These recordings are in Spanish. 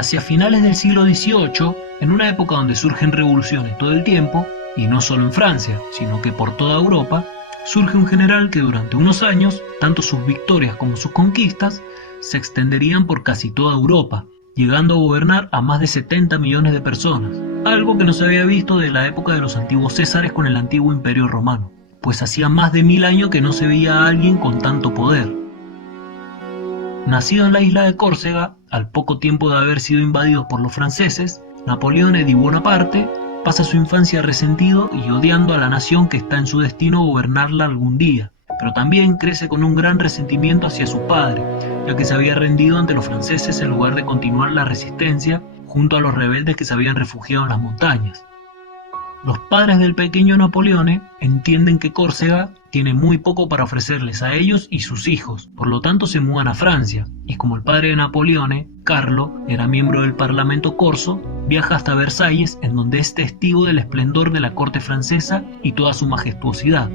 Hacia finales del siglo XVIII, en una época donde surgen revoluciones todo el tiempo, y no solo en Francia, sino que por toda Europa, surge un general que durante unos años, tanto sus victorias como sus conquistas, se extenderían por casi toda Europa, llegando a gobernar a más de 70 millones de personas, algo que no se había visto de la época de los antiguos Césares con el antiguo Imperio Romano, pues hacía más de 1000 años que no se veía a alguien con tanto poder. Nacido en la isla de Córcega, al poco tiempo de haber sido invadidos por los franceses, Napoleón Di Bonaparte pasa su infancia resentido y odiando a la nación que está en su destino gobernarla algún día, pero también crece con un gran resentimiento hacia su padre, ya que se había rendido ante los franceses en lugar de continuar la resistencia junto a los rebeldes que se habían refugiado en las montañas. Los padres del pequeño Napoleone entienden que Córcega tiene muy poco para ofrecerles a ellos y sus hijos, por lo tanto se mudan a Francia, y como el padre de Napoleone, Carlo, era miembro del Parlamento corso, viaja hasta Versalles, en donde es testigo del esplendor de la corte francesa y toda su majestuosidad.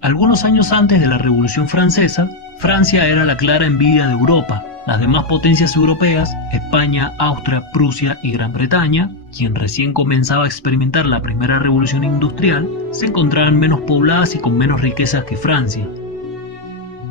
Algunos años antes de la Revolución Francesa, Francia era la clara envidia de Europa. Las demás potencias europeas, España, Austria, Prusia y Gran Bretaña, quien recién comenzaba a experimentar la primera revolución industrial, se encontraban menos pobladas y con menos riquezas que Francia.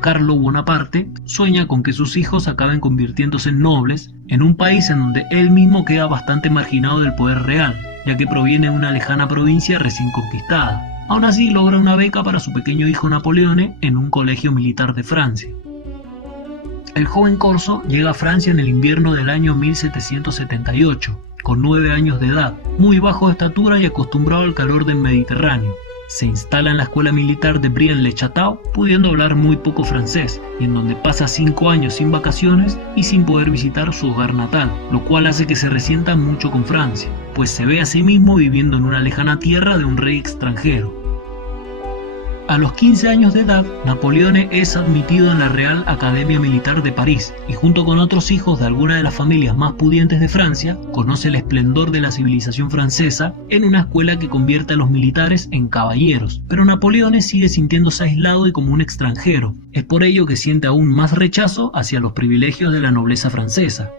Carlo Bonaparte sueña con que sus hijos acaben convirtiéndose en nobles en un país en donde él mismo queda bastante marginado del poder real, ya que proviene de una lejana provincia recién conquistada. Aún así logra una beca para su pequeño hijo Napoleone en un colegio militar de Francia. El joven corso llega a Francia en el invierno del año 1778, con 9 años de edad, muy bajo de estatura y acostumbrado al calor del Mediterráneo. Se instala en la escuela militar de Brienne-le-Château, pudiendo hablar muy poco francés, y en donde pasa 5 años sin vacaciones y sin poder visitar su hogar natal, lo cual hace que se resienta mucho con Francia, pues se ve a sí mismo viviendo en una lejana tierra de un rey extranjero. A los 15 años de edad, Napoleone es admitido en la Real Academia Militar de París y junto con otros hijos de alguna de las familias más pudientes de Francia, conoce el esplendor de la civilización francesa en una escuela que convierte a los militares en caballeros. Pero Napoleone sigue sintiéndose aislado y como un extranjero. Es por ello que siente aún más rechazo hacia los privilegios de la nobleza francesa.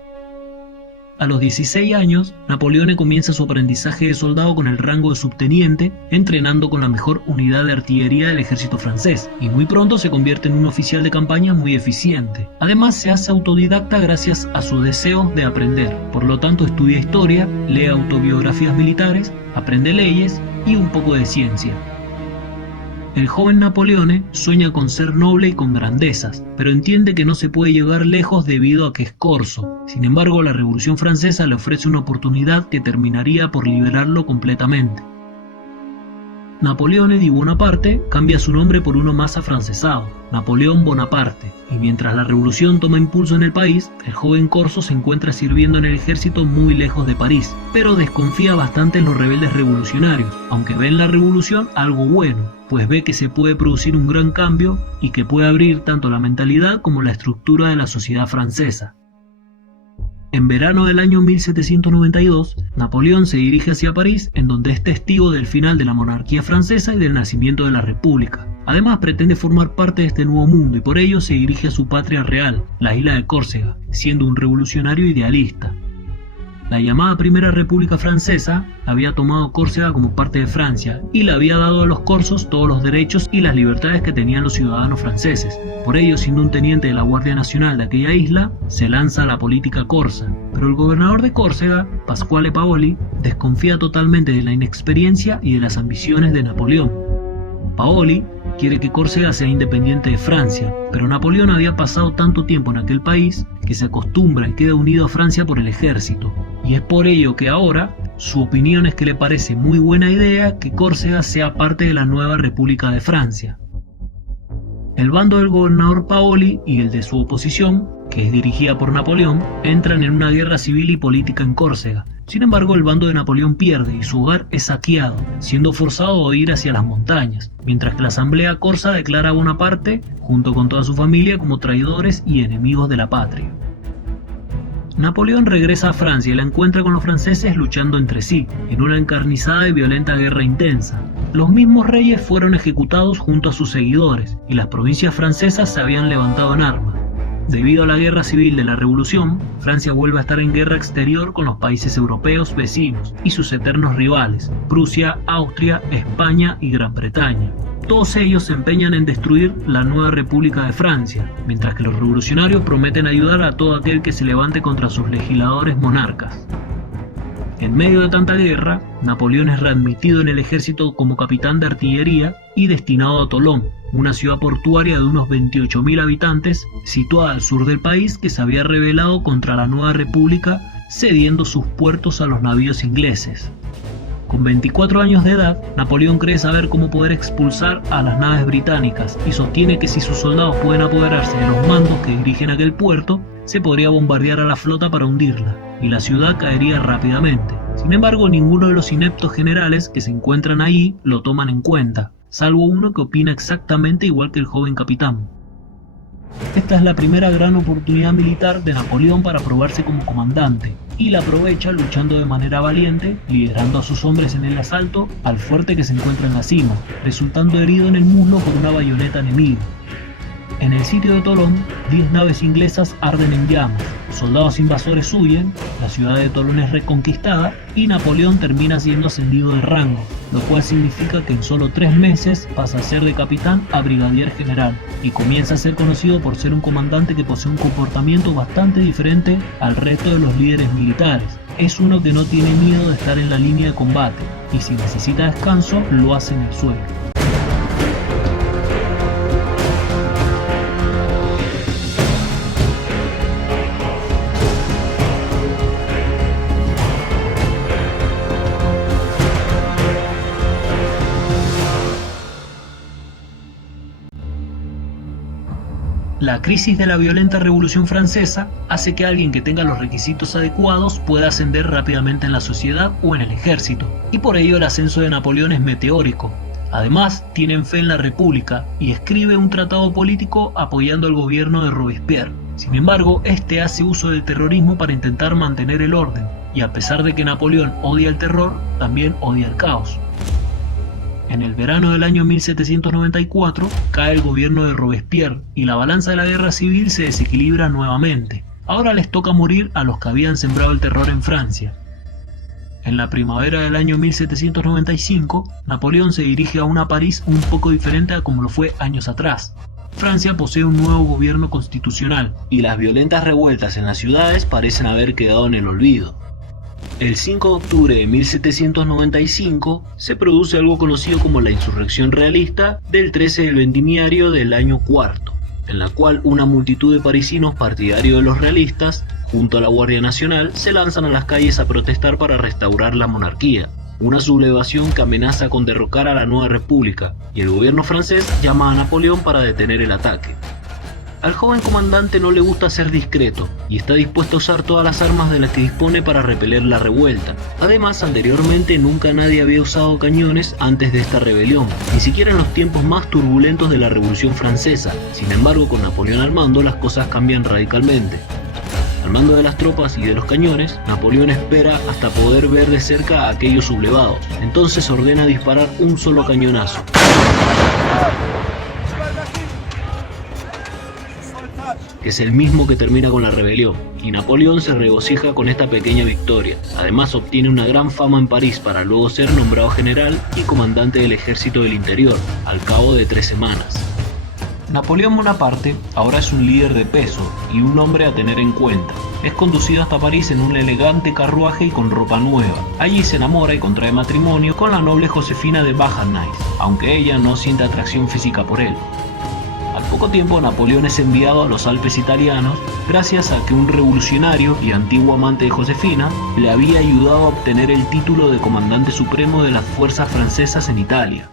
A los 16 años, Napoleone comienza su aprendizaje de soldado con el rango de subteniente, entrenando con la mejor unidad de artillería del ejército francés, y muy pronto se convierte en un oficial de campaña muy eficiente. Además, se hace autodidacta gracias a su deseo de aprender, por lo tanto estudia historia, lee autobiografías militares, aprende leyes y un poco de ciencia. El joven Napoleone sueña con ser noble y con grandezas, pero entiende que no se puede llegar lejos debido a que es corso. Sin embargo, la Revolución Francesa le ofrece una oportunidad que terminaría por liberarlo completamente. Napoleone Di Bonaparte cambia su nombre por uno más afrancesado, Napoleón Bonaparte, y mientras la revolución toma impulso en el país, el joven corso se encuentra sirviendo en el ejército muy lejos de París, pero desconfía bastante en los rebeldes revolucionarios, aunque ve en la revolución algo bueno, pues ve que se puede producir un gran cambio y que puede abrir tanto la mentalidad como la estructura de la sociedad francesa. En verano del año 1792, Napoleón se dirige hacia París, en donde es testigo del final de la monarquía francesa y del nacimiento de la República. Además, pretende formar parte de este nuevo mundo y por ello se dirige a su patria real, la isla de Córcega, siendo un revolucionario idealista. La llamada Primera República Francesa había tomado Córcega como parte de Francia y le había dado a los corsos todos los derechos y las libertades que tenían los ciudadanos franceses. Por ello, siendo un teniente de la Guardia Nacional de aquella isla, se lanza a la política corsa. Pero el gobernador de Córcega, Pasquale Paoli, desconfía totalmente de la inexperiencia y de las ambiciones de Napoleón. Paoli quiere que Córcega sea independiente de Francia, pero Napoleón había pasado tanto tiempo en aquel país que se acostumbra y queda unido a Francia por el ejército. Y es por ello que ahora su opinión es que le parece muy buena idea que Córcega sea parte de la nueva República de Francia. El bando del gobernador Paoli y el de su oposición, que es dirigida por Napoleón, entran en una guerra civil y política en Córcega. Sin embargo, el bando de Napoleón pierde y su hogar es saqueado, siendo forzado a ir hacia las montañas, mientras que la asamblea corsa declara a Bonaparte, junto con toda su familia, como traidores y enemigos de la patria. Napoleón regresa a Francia y la encuentra con los franceses luchando entre sí, en una encarnizada y violenta guerra intensa. Los mismos reyes fueron ejecutados junto a sus seguidores, y las provincias francesas se habían levantado en armas. Debido a la guerra civil de la Revolución, Francia vuelve a estar en guerra exterior con los países europeos vecinos y sus eternos rivales, Prusia, Austria, España y Gran Bretaña. Todos ellos se empeñan en destruir la nueva República de Francia, mientras que los revolucionarios prometen ayudar a todo aquel que se levante contra sus legisladores monarcas. En medio de tanta guerra, Napoleón es readmitido en el ejército como capitán de artillería y destinado a Tolón, una ciudad portuaria de unos 28.000 habitantes, situada al sur del país, que se había rebelado contra la nueva república, cediendo sus puertos a los navíos ingleses. Con 24 años de edad, Napoleón cree saber cómo poder expulsar a las naves británicas y sostiene que si sus soldados pueden apoderarse de los mandos que dirigen aquel puerto, se podría bombardear a la flota para hundirla, y la ciudad caería rápidamente. Sin embargo, ninguno de los ineptos generales que se encuentran ahí lo toman en cuenta, salvo uno que opina exactamente igual que el joven capitán. Esta es la primera gran oportunidad militar de Napoleón para probarse como comandante, y la aprovecha luchando de manera valiente, liderando a sus hombres en el asalto al fuerte que se encuentra en la cima, resultando herido en el muslo por una bayoneta enemiga. En el sitio de Tolón, 10 naves inglesas arden en llamas, soldados invasores huyen, la ciudad de Tolón es reconquistada y Napoleón termina siendo ascendido de rango, lo cual significa que en solo 3 meses pasa a ser de capitán a brigadier general y comienza a ser conocido por ser un comandante que posee un comportamiento bastante diferente al resto de los líderes militares. Es uno que no tiene miedo de estar en la línea de combate y si necesita descanso lo hace en el suelo. La crisis de la violenta Revolución Francesa hace que alguien que tenga los requisitos adecuados pueda ascender rápidamente en la sociedad o en el ejército, y por ello el ascenso de Napoleón es meteórico. Además, tienen fe en la República y escribe un tratado político apoyando al gobierno de Robespierre. Sin embargo, este hace uso del terrorismo para intentar mantener el orden, y a pesar de que Napoleón odia el terror, también odia el caos. En el verano del año 1794 cae el gobierno de Robespierre y la balanza de la guerra civil se desequilibra nuevamente. Ahora les toca morir a los que habían sembrado el terror en Francia. En la primavera del año 1795, Napoleón se dirige a una París un poco diferente a como lo fue años atrás. Francia posee un nuevo gobierno constitucional y las violentas revueltas en las ciudades parecen haber quedado en el olvido. El 5 de octubre de 1795 se produce algo conocido como la insurrección realista del 13 del vendimiario del año cuarto, en la cual una multitud de parisinos partidarios de los realistas, junto a la Guardia Nacional, se lanzan a las calles a protestar para restaurar la monarquía, una sublevación que amenaza con derrocar a la nueva república, y el gobierno francés llama a Napoleón para detener el ataque. Al joven comandante no le gusta ser discreto y está dispuesto a usar todas las armas de las que dispone para repeler la revuelta. Además, anteriormente nunca nadie había usado cañones antes de esta rebelión, ni siquiera en los tiempos más turbulentos de la Revolución Francesa. Sin embargo, con Napoleón al mando las cosas cambian radicalmente. Al mando de las tropas y de los cañones, Napoleón espera hasta poder ver de cerca a aquellos sublevados. Entonces ordena disparar un solo cañonazo. Que es el mismo que termina con la rebelión, y Napoleón se regocija con esta pequeña victoria. Además obtiene una gran fama en París para luego ser nombrado general y comandante del ejército del interior, al cabo de 3 semanas. Napoleón Bonaparte ahora es un líder de peso y un hombre a tener en cuenta. Es conducido hasta París en un elegante carruaje y con ropa nueva. Allí se enamora y contrae matrimonio con la noble Josefina de Beauharnais, aunque ella no siente atracción física por él. Al poco tiempo Napoleón es enviado a los Alpes italianos gracias a que un revolucionario y antiguo amante de Josefina le había ayudado a obtener el título de comandante supremo de las fuerzas francesas en Italia.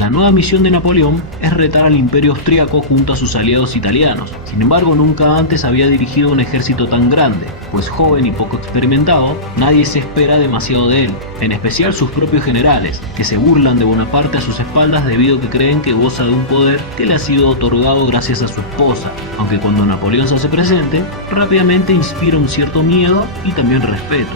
La nueva misión de Napoleón es retar al Imperio Austriaco junto a sus aliados italianos. Sin embargo, nunca antes había dirigido un ejército tan grande, pues joven y poco experimentado, nadie se espera demasiado de él, en especial sus propios generales, que se burlan de Bonaparte a sus espaldas debido a que creen que goza de un poder que le ha sido otorgado gracias a su esposa, aunque cuando Napoleón se hace presente, rápidamente inspira un cierto miedo y también respeto.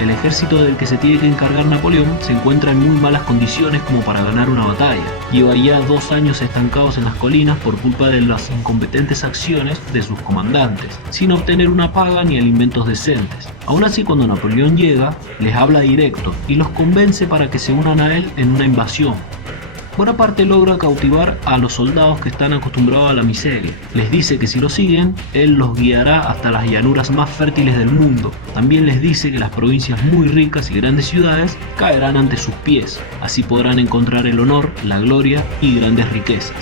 El ejército del que se tiene que encargar Napoleón se encuentra en muy malas condiciones como para ganar una batalla. Lleva ya 2 años estancados en las colinas por culpa de las incompetentes acciones de sus comandantes, sin obtener una paga ni alimentos decentes. Aún así, cuando Napoleón llega, les habla directo y los convence para que se unan a él en una invasión. Bonaparte logra cautivar a los soldados que están acostumbrados a la miseria. Les dice que si lo siguen, él los guiará hasta las llanuras más fértiles del mundo. También les dice que las provincias muy ricas y grandes ciudades caerán ante sus pies. Así podrán encontrar el honor, la gloria y grandes riquezas.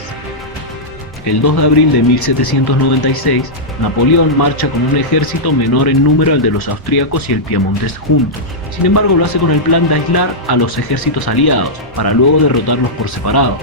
El 2 de abril de 1796, Napoleón marcha con un ejército menor en número al de los austríacos y el piamontés juntos. Sin embargo, lo hace con el plan de aislar a los ejércitos aliados, para luego derrotarlos por separado.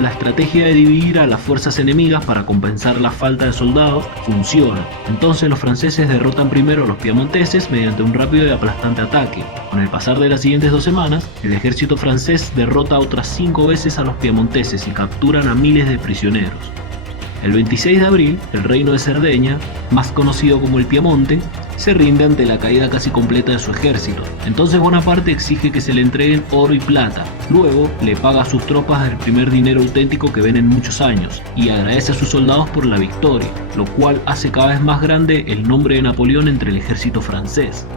La estrategia de dividir a las fuerzas enemigas para compensar la falta de soldados funciona. Entonces los franceses derrotan primero a los piamonteses mediante un rápido y aplastante ataque. Con el pasar de las siguientes 2 semanas, el ejército francés derrota otras 5 veces a los piamonteses y capturan a miles de prisioneros. El 26 de abril, el reino de Cerdeña, más conocido como el Piamonte, se rinde ante la caída casi completa de su ejército. Entonces Bonaparte exige que se le entreguen oro y plata. Luego le paga a sus tropas el primer dinero auténtico que ven en muchos años y agradece a sus soldados por la victoria, lo cual hace cada vez más grande el nombre de Napoleón entre el ejército francés.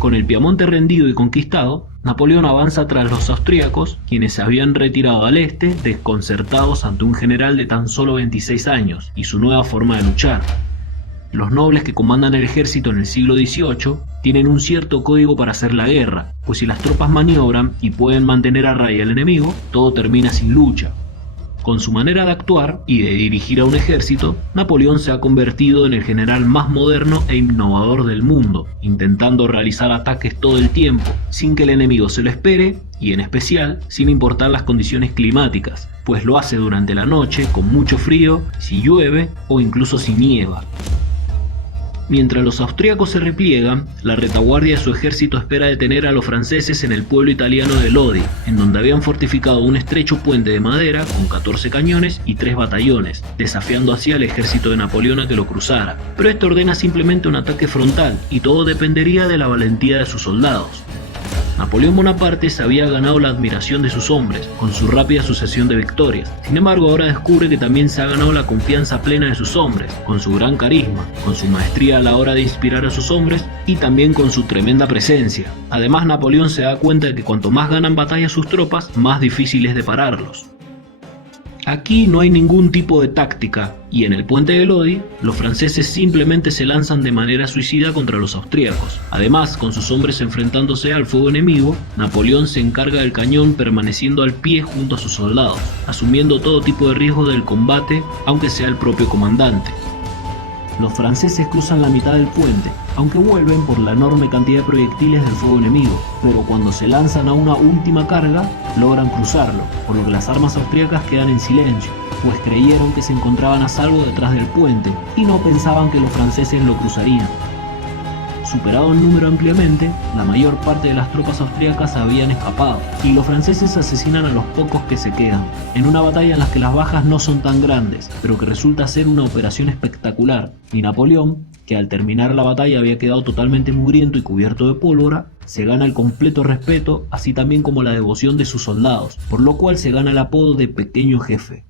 Con el Piamonte rendido y conquistado, Napoleón avanza tras los austríacos, quienes se habían retirado al este, desconcertados ante un general de tan solo 26 años y su nueva forma de luchar. Los nobles que comandan el ejército en el siglo XVIII tienen un cierto código para hacer la guerra, pues si las tropas maniobran y pueden mantener a raya al enemigo, todo termina sin lucha. Con su manera de actuar y de dirigir a un ejército, Napoleón se ha convertido en el general más moderno e innovador del mundo, intentando realizar ataques todo el tiempo, sin que el enemigo se lo espere y en especial sin importar las condiciones climáticas, pues lo hace durante la noche con mucho frío, si llueve o incluso si nieva. Mientras los austríacos se repliegan, la retaguardia de su ejército espera detener a los franceses en el pueblo italiano de Lodi, en donde habían fortificado un estrecho puente de madera con 14 cañones y 3 batallones, desafiando así al ejército de Napoleón a que lo cruzara. Pero este ordena simplemente un ataque frontal y todo dependería de la valentía de sus soldados. Napoleón Bonaparte se había ganado la admiración de sus hombres con su rápida sucesión de victorias. Sin embargo, ahora descubre que también se ha ganado la confianza plena de sus hombres, con su gran carisma, con su maestría a la hora de inspirar a sus hombres y también con su tremenda presencia. Además, Napoleón se da cuenta de que cuanto más ganan batallas sus tropas, más difícil es de pararlos. Aquí no hay ningún tipo de táctica, y en el puente de Lodi, los franceses simplemente se lanzan de manera suicida contra los austríacos. Además, con sus hombres enfrentándose al fuego enemigo, Napoleón se encarga del cañón permaneciendo al pie junto a sus soldados, asumiendo todo tipo de riesgo del combate, aunque sea el propio comandante. Los franceses cruzan la mitad del puente, aunque vuelven por la enorme cantidad de proyectiles del fuego enemigo, pero cuando se lanzan a una última carga, logran cruzarlo, por lo que las armas austríacas quedan en silencio, pues creyeron que se encontraban a salvo detrás del puente y no pensaban que los franceses lo cruzarían. Superado en número ampliamente, la mayor parte de las tropas austríacas habían escapado, y los franceses asesinan a los pocos que se quedan, en una batalla en la que las bajas no son tan grandes, pero que resulta ser una operación espectacular, y Napoleón, que al terminar la batalla había quedado totalmente mugriento y cubierto de pólvora, se gana el completo respeto, así también como la devoción de sus soldados, por lo cual se gana el apodo de Pequeño Jefe.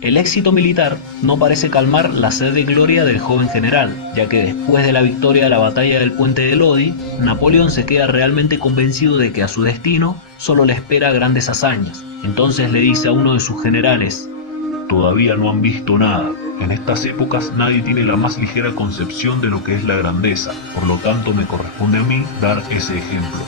El éxito militar no parece calmar la sed de gloria del joven general, ya que después de la victoria de la batalla del puente de Lodi, Napoleón se queda realmente convencido de que a su destino solo le espera grandes hazañas. Entonces le dice a uno de sus generales: todavía no han visto nada. En estas épocas nadie tiene la más ligera concepción de lo que es la grandeza, por lo tanto me corresponde a mí dar ese ejemplo.